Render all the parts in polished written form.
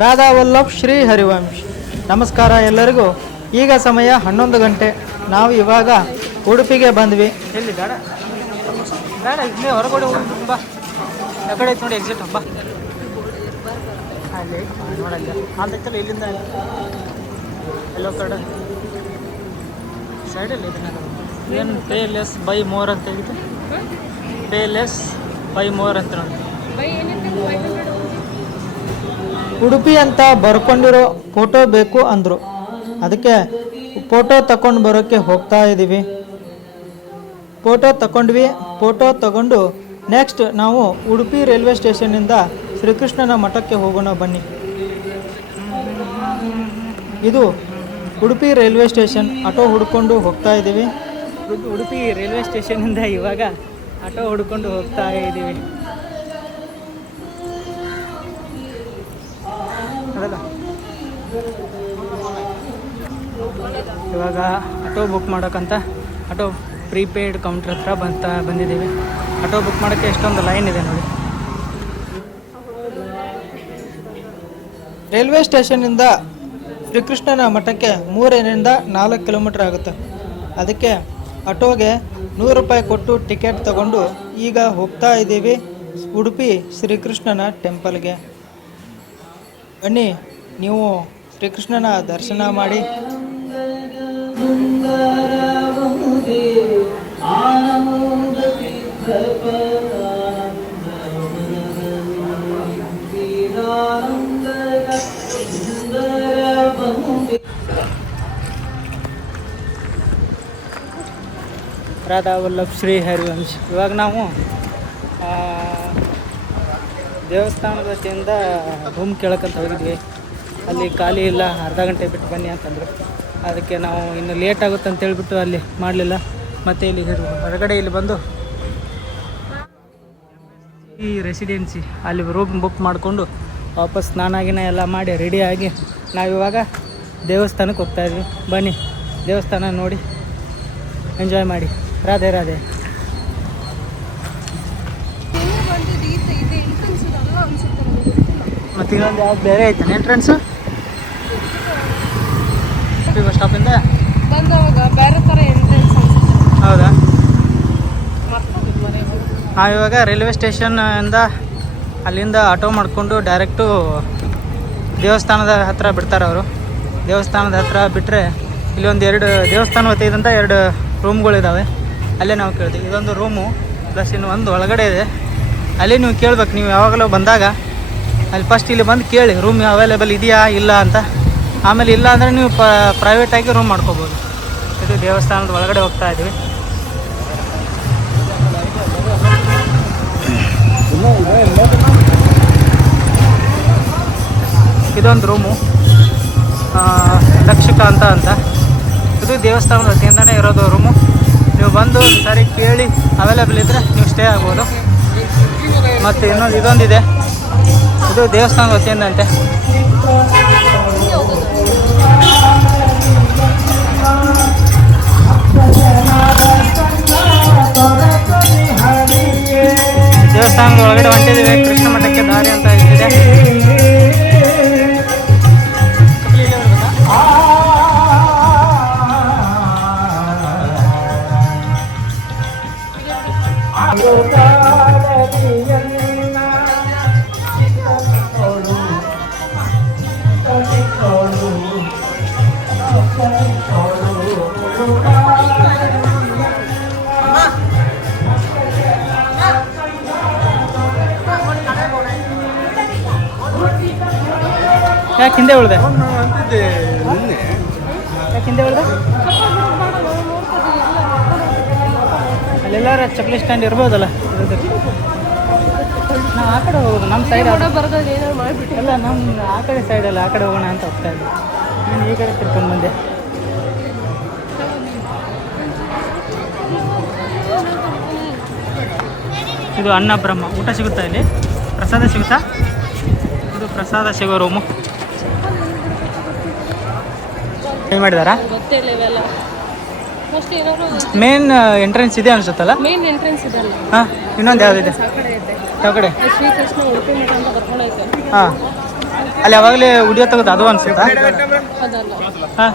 ರಾಧಾ ವಲ್ಲಭ್ ಶ್ರೀ ಹರಿವಂಶ್. ನಮಸ್ಕಾರ ಎಲ್ಲರಿಗೂ. ಈಗ ಸಮಯ 11 ಗಂಟೆ. ನಾವು ಇವಾಗ ಉಡುಪಿಗೆ ಬಂದ್ವಿ. ಎಲ್ಲಿ ಬೇಡ ಬೇಡ ಇಲ್ಲೇ ಹೊರಗಡೆ ಹೋಗಿ ಬಾ. ಯಾಕಡೆ ಐತೆ ನೋಡಿ ಎಕ್ಸಿಟ್ ಬಾ. ಅಲ್ಲಿ ನೋಡಲ್ಲ ಅಂತೈತಲ್ಲ ಇಲ್ಲಿಂದ ಎಲ್ಲೋ ಕಡೆ ಸೈಡಲ್ಲಿ ಏನು ಪೇ ಲೆಸ್ ಬೈ ಮೋರ್ ಅಂತ ಹೇಳಿದೆ. ಪೇ ಲೆಸ್ ಬೈ ಮೋರ್ ಅಂತ ನೋಡಿ. ಉಡುಪಿ ಅಂತ ಬರ್ಕೊಂಡಿರೋ ಫೋಟೋ ಬೇಕು ಅಂದರು. ಅದಕ್ಕೆ ಫೋಟೋ ತಗೊಂಡು ಬರೋಕ್ಕೆ ಹೋಗ್ತಾ ಇದ್ದೀವಿ. ಫೋಟೋ ತಗೊಂಡ್ವಿ. ಫೋಟೋ ತಗೊಂಡು ನೆಕ್ಸ್ಟ್ ನಾವು ಉಡುಪಿ ರೈಲ್ವೆ ಸ್ಟೇಷನ್ನಿಂದ ಶ್ರೀಕೃಷ್ಣನ ಮಠಕ್ಕೆ ಹೋಗೋಣ ಬನ್ನಿ. ಇದು ಉಡುಪಿ ರೈಲ್ವೆ ಸ್ಟೇಷನ್. ಆಟೋ ಹುಡ್ಕೊಂಡು ಹೋಗ್ತಾ ಇದ್ದೀವಿ. ಉಡುಪಿ ರೈಲ್ವೆ ಸ್ಟೇಷನ್ನಿಂದ ಇವಾಗ ಆಟೋ ಹುಡ್ಕೊಂಡು ಹೋಗ್ತಾ ಇದ್ದೀವಿ. ಇವಾಗ ಆಟೋ ಬುಕ್ ಮಾಡೋಕ್ಕಂತ ಆಟೋ ಪ್ರೀಪೇಯ್ಡ್ ಕೌಂಟ್ರ್ ಹತ್ರ ಬಂದಿದ್ದೀವಿ. ಆಟೋ ಬುಕ್ ಮಾಡೋಕ್ಕೆ ಎಷ್ಟೊಂದು ಲೈನ್ ಇದೆ ನೋಡಿ. ರೈಲ್ವೆ ಸ್ಟೇಷನ್ನಿಂದ ಶ್ರೀಕೃಷ್ಣನ ಮಠಕ್ಕೆ 3ರಿಂದ 4 ಕಿಲೋಮೀಟ್ರ್ ಆಗುತ್ತೆ. ಅದಕ್ಕೆ ಆಟೋಗೆ 100 ರೂಪಾಯಿ ಕೊಟ್ಟು ಟಿಕೆಟ್ ತಗೊಂಡು ಈಗ ಹೋಗ್ತಾ ಇದ್ದೀವಿ ಉಡುಪಿ ಶ್ರೀಕೃಷ್ಣನ ಟೆಂಪಲ್ಗೆ. ಬನ್ನಿ ನೀವು ಶ್ರೀಕೃಷ್ಣನ ದರ್ಶನ ಮಾಡಿ. ರಾಧಾ ವಲ್ಲಭ್ ಶ್ರೀ ಹರಿವಂಶ್. ಇವಾಗ ನಾವು ದೇವಸ್ಥಾನದ ವತಿಯಿಂದ ರೂಮ್ ಕೇಳಕ್ಕಂತ ಹೋಗಿದ್ವಿ. ಅಲ್ಲಿ ಖಾಲಿ ಇಲ್ಲ, ಅರ್ಧ ಗಂಟೆ ಬಿಟ್ಟು ಬನ್ನಿ ಅಂತಂದರು. ಅದಕ್ಕೆ ನಾವು ಇನ್ನು ಲೇಟ್ ಆಗುತ್ತೆ ಅಂತೇಳ್ಬಿಟ್ಟು ಅಲ್ಲಿ ಮಾಡಲಿಲ್ಲ. ಮತ್ತು ಇಲ್ಲಿ ಹೊರಗಡೆ ಇಲ್ಲಿ ಬಂದು ಈ ರೆಸಿಡೆನ್ಸಿ ಅಲ್ಲಿ ರೂಮ್ ಬುಕ್ ಮಾಡಿಕೊಂಡು ವಾಪಸ್ ಸ್ನಾನಾಗಿನ ಎಲ್ಲ ಮಾಡಿ ರೆಡಿಯಾಗಿ ನಾವಿವಾಗ ದೇವಸ್ಥಾನಕ್ಕೆ ಹೋಗ್ತಾಯಿದ್ವಿ. ಬನ್ನಿ ದೇವಸ್ಥಾನ ನೋಡಿ ಎಂಜಾಯ್ ಮಾಡಿ. ರಾಧೆ ರಾಧೆ. ಮತ್ತು ಇನ್ನೊಂದು ಯಾವ್ದು ಬೇರೆ ಐತೆ ಎಂಟ್ರೆನ್ಸು ಬಸ್ ಸ್ಟಾಪಿಂದ ಬೇರೆ ಥರ ಎಂಟ್ರೆನ್ಸ್. ಹೌದಾ? ನಾವಿವಾಗ ರೈಲ್ವೆ ಸ್ಟೇಷನ್ನಿಂದ ಅಲ್ಲಿಂದ ಆಟೋ ಮಾಡಿಕೊಂಡು ಡೈರೆಕ್ಟು ದೇವಸ್ಥಾನದ ಹತ್ರ ಬಿಡ್ತಾರೆ ಅವರು. ದೇವಸ್ಥಾನದ ಹತ್ರ ಬಿಟ್ಟರೆ ಇಲ್ಲೊಂದು 2 ದೇವಸ್ಥಾನ ವತಿಯಿಂದ 2 ರೂಮ್ಗಳಿದ್ದಾವೆ. ಅಲ್ಲೇ ನಾವು ಕೇಳ್ತೀವಿ. ಇದೊಂದು ರೂಮು ಪ್ಲಸ್ ಇನ್ನು ಒಂದು ಒಳಗಡೆ ಇದೆ. ಅಲ್ಲಿ ನೀವು ಕೇಳ್ಬೇಕು. ನೀವು ಯಾವಾಗಲೂ ಬಂದಾಗ ಅಲ್ಲಿ ಫಸ್ಟ್ ಇಲ್ಲಿ ಬಂದು ಕೇಳಿ ರೂಮ್ ಅವೈಲೇಬಲ್ ಇದೆಯಾ ಇಲ್ಲ ಅಂತ. ಆಮೇಲೆ ಇಲ್ಲ ಅಂದರೆ ನೀವು ಪ್ರೈವೇಟಾಗಿ ರೂಮ್ ಮಾಡ್ಕೋಬೋದು. ಇದು ದೇವಸ್ಥಾನದ ಒಳಗಡೆ ಹೋಗ್ತಾ ಇದ್ದೀವಿ. ಇದೊಂದು ರೂಮು ಲಕ್ಷಕಾಂತ ಅಂತ. ಇದು ದೇವಸ್ಥಾನದ ವತಿಯಿಂದನೇ ಇರೋದು ರೂಮು. ನೀವು ಬಂದು ಸರಿ ಕೇಳಿ ಅವೈಲೇಬಲ್ ಇದ್ದರೆ ನೀವು ಸ್ಟೇ ಆಗ್ಬೋದು. ಮತ್ತು ಇದೊಂದಿದೆ. ಇದು ದೇವಸ್ಥಾನದ ವತಿಯಿಂದ ಅಂತೆ. ದೇವಸ್ಥಾನದ ಒಳಗಡೆ ಹೊಂಟಿದ್ದೀವಿ. ಕೃಷ್ಣ ಮಠಕ್ಕೆ ದಾರಿ ಅಂತ ಇಲ್ಲಿದೆ. ಯಾಕೆ ಹಿಂದೆ ಉಳಿದೆ? ಯಾಕೆ ಹಿಂದೆ ಉಳಿದೆ? ಅಲ್ಲೆಲ್ಲಾರ ಚಕ್ಲಿ ಸ್ಟ್ಯಾಂಡ್ ಇರ್ಬೋದಲ್ಲ. ನಾವು ಆ ಕಡೆ ಹೋಗೋದು. ನಮ್ಮ ಸೈಡ್ ಅಲ್ಲ, ನಮ್ಮ ಆ ಕಡೆ ಸೈಡಲ್ಲ, ಆ ಕಡೆ ಹೋಗೋಣ ಅಂತ ಹೋಗ್ತಾ ಇದ್ದೆ. ನಾನು ಈ ಕಡೆ ತಿರ್ಕೊಂಡು ಬಂದೆ. ಇದು ಅನ್ನ ಬ್ರಹ್ಮ. ಊಟ ಸಿಗುತ್ತಾ ಇಲ್ಲಿ? ಪ್ರಸಾದ ಸಿಗುತ್ತಾ? ಇದು ಪ್ರಸಾದ ಸಿಗೋ ರೂಮು. ಏನು ಮಾಡಿದಾರಾ? ಮೇನ್ ಎಂಟ್ರೆನ್ಸ್ ಇದೆ ಅನ್ಸುತ್ತಲ್ಲ. ಮೇನ್ ಎಂಟ್ರೆನ್ಸ್ ಇದೆ ಅಲ್ಲ. ಹಾಂ, ಇನ್ನೊಂದು ಯಾವುದಿದೆ? ಯಾವ ಕಡೆ? ಶ್ರೀಕೃಷ್ಣ ಉಡುಪಿ ಮಠ ಅಂತ ಬರ್ಕೊಂಡೈತೆ. ಹಾಂ, ಅಲ್ಲಿ ಯಾವಾಗಲೇ ವಿಡಿಯೋ ತೆಗೆದು ಅದು ಅನ್ಸುತ್ತಾ? ಹಾಂ,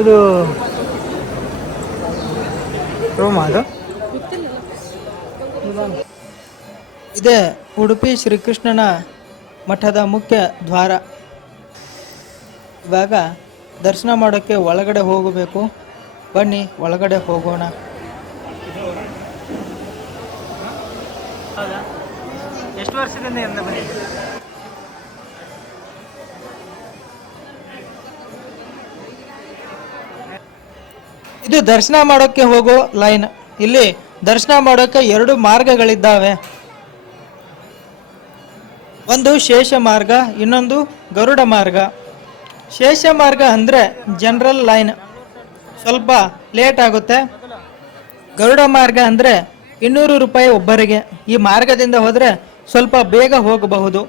ಇದು ರೂಮ್ ಅದು. ಇದೇ ಉಡುಪಿ ಶ್ರೀಕೃಷ್ಣನ ಮಠದ ಮುಖ್ಯ ದ್ವಾರ. ಇವಾಗ ದರ್ಶನ ಮಾಡೋಕ್ಕೆ ಒಳಗಡೆ ಹೋಗಬೇಕು. ಬನ್ನಿ ಒಳಗಡೆ ಹೋಗೋಣ. ಹೌದಾ? ಎಷ್ಟು ವರ್ಷದಿಂದ ಎಂದ ಬಂದಿದ್ದೀರಿ? ಇದು ದರ್ಶನ ಮಾಡೋಕ್ಕೆ ಹೋಗೋ ಲೈನ್. ಇಲ್ಲಿ ದರ್ಶನ ಮಾಡೋಕ್ಕೆ 2 ಮಾರ್ಗಗಳಿದ್ದಾವೆ. ಒಂದು ಶೇಷ ಮಾರ್ಗ, ಇನ್ನೊಂದು ಗರುಡ ಮಾರ್ಗ. ಶೇಷ ಮಾರ್ಗ ಅಂದರೆ ಜನರಲ್ ಲೈನ್, ಸ್ವಲ್ಪ ಲೇಟ್ ಆಗುತ್ತೆ. ಗರುಡ ಮಾರ್ಗ ಅಂದರೆ 200 ರೂಪಾಯಿ ಒಬ್ಬರಿಗೆ. ಈ ಮಾರ್ಗದಿಂದ ಹೋದರೆ ಸ್ವಲ್ಪ ಬೇಗ ಹೋಗಬಹುದು.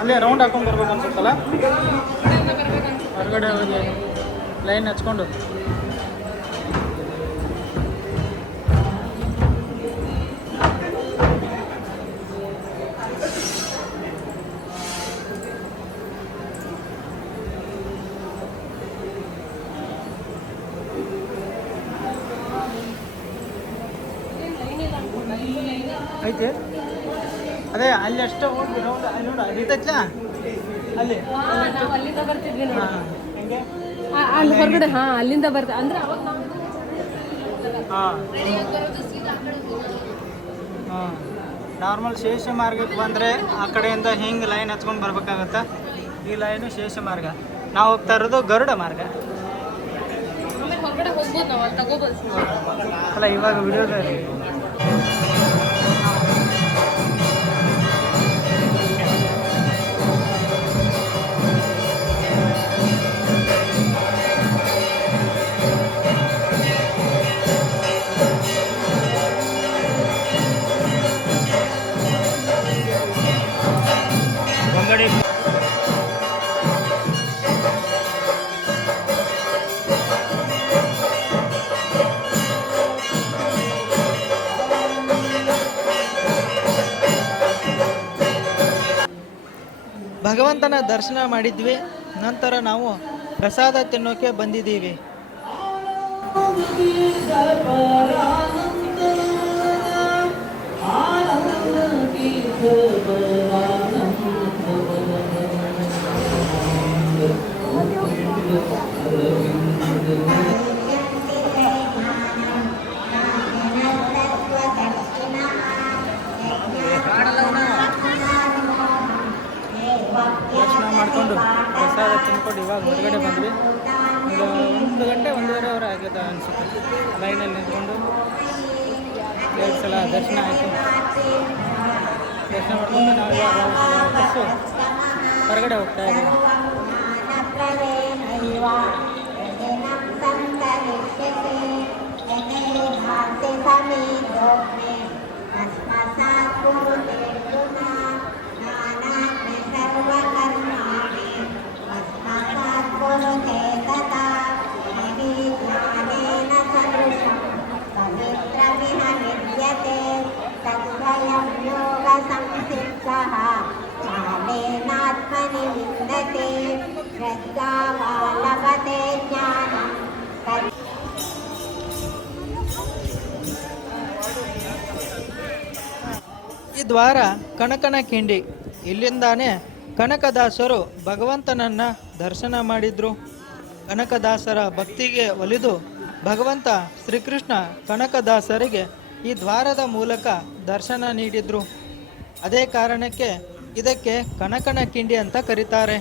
ಅಲ್ಲೇ ರೌಂಡ್ ಹಾಕೊಂಡು ಬರ್ಬೇಕು ಅನ್ಸುತ್ತಲ್ಲ, ಹೊರಗಡೆ ಹೋಗಿ ಲೈನ್ ಹಚ್ಕೊಂಡು. ಐತೆ ಅದೇ ಅಲ್ಲಿ ಅಷ್ಟು ಹೋಗಿ ರೌಂಡ್ ಅಲ್ಲಿ ನೋಡು, ಅದೈತಲ್ಲ ಅಲ್ಲಿ ಅಲ್ಲಿಂದ ಬರ್ತಿದ್ವಿ ನೋಡಿ. ಹೆಂಗೆ ಅಲ್ಲಿ ಹೊರಗಡೆ ಅಲ್ಲಿಂದ ಬರ್ತಾ ಅಂದ್ರೆ ನಾರ್ಮಲ್ ಶೇಷ ಮಾರ್ಗಕ್ಕೆ ಬಂದರೆ ಆ ಕಡೆಯಿಂದ ಹಿಂಗೆ ಲೈನ್ ಹಚ್ಕೊಂಡು ಬರ್ಬೇಕಾಗತ್ತೆ. ಈ ಲೈನು ಶೇಷ ಮಾರ್ಗ. ನಾವು ಹೋಗ್ತಾ ಇರೋದು ಗರುಡ ಮಾರ್ಗ. ಹೊರಗಡೆ ಹೋಗ್ಬೋದು, ನಾವು ಅಲ್ಲಿ ತಗೋಬೋದು ಅಲ್ಲ, ಇವಾಗ ವಿಡಿಯೋದಲ್ಲಿ ಭಗವಂತನ ದರ್ಶನ ಮಾಡಿದ್ವಿ. ನಂತರ ನಾವು ಪ್ರಸಾದ ತಿನ್ನೋಕೆ ಬಂದಿದ್ದೀವಿ. ದರ್ಶನ ಮಾಡಿಕೊಂಡು ಪ್ರಸಾದ ತಿನ್ಕೊಂಡು ಇವಾಗ ಹೊರಗಡೆ ಬಂದ್ವಿ. ಒಂದು 1 ಗಂಟೆ 1.5 ಅವರ್ ಆಗಿದೆ ಅನಿಸುತ್ತೆ. ಲೈನಲ್ಲಿ ನಿಂತ್ಕೊಂಡು 2 ಸಲ ದರ್ಶನ ಆಯಿತು. ದರ್ಶನ ಮಾಡಿಕೊಂಡು ನಾವು ಇವಾಗ ಬಸ್ಸು ಹೊರಗಡೆ ಹೋಗ್ತಾ ಇದ್ದೀವಿ. ಈ ದ್ವಾರ ಕನಕನ ಕಿಂಡಿ. ಇಲ್ಲಿಂದಾನೇ ಕನಕದಾಸರು ಭಗವಂತನನ್ನ ದರ್ಶನ ಮಾಡಿದ್ರು. ಕನಕದಾಸರ ಭಕ್ತಿಗೆ ಒಲಿದು ಭಗವಂತ ಶ್ರೀಕೃಷ್ಣ ಕನಕದಾಸರಿಗೆ ಈ ದ್ವಾರದ ಮೂಲಕ ದರ್ಶನ ನೀಡಿದ್ರು. ಅದೇ ಕಾರಣಕ್ಕೆ ಇದಕ್ಕೆ ಕನಕನ ಕಿಂಡಿ ಅಂತ ಕರೀತಾರೆ.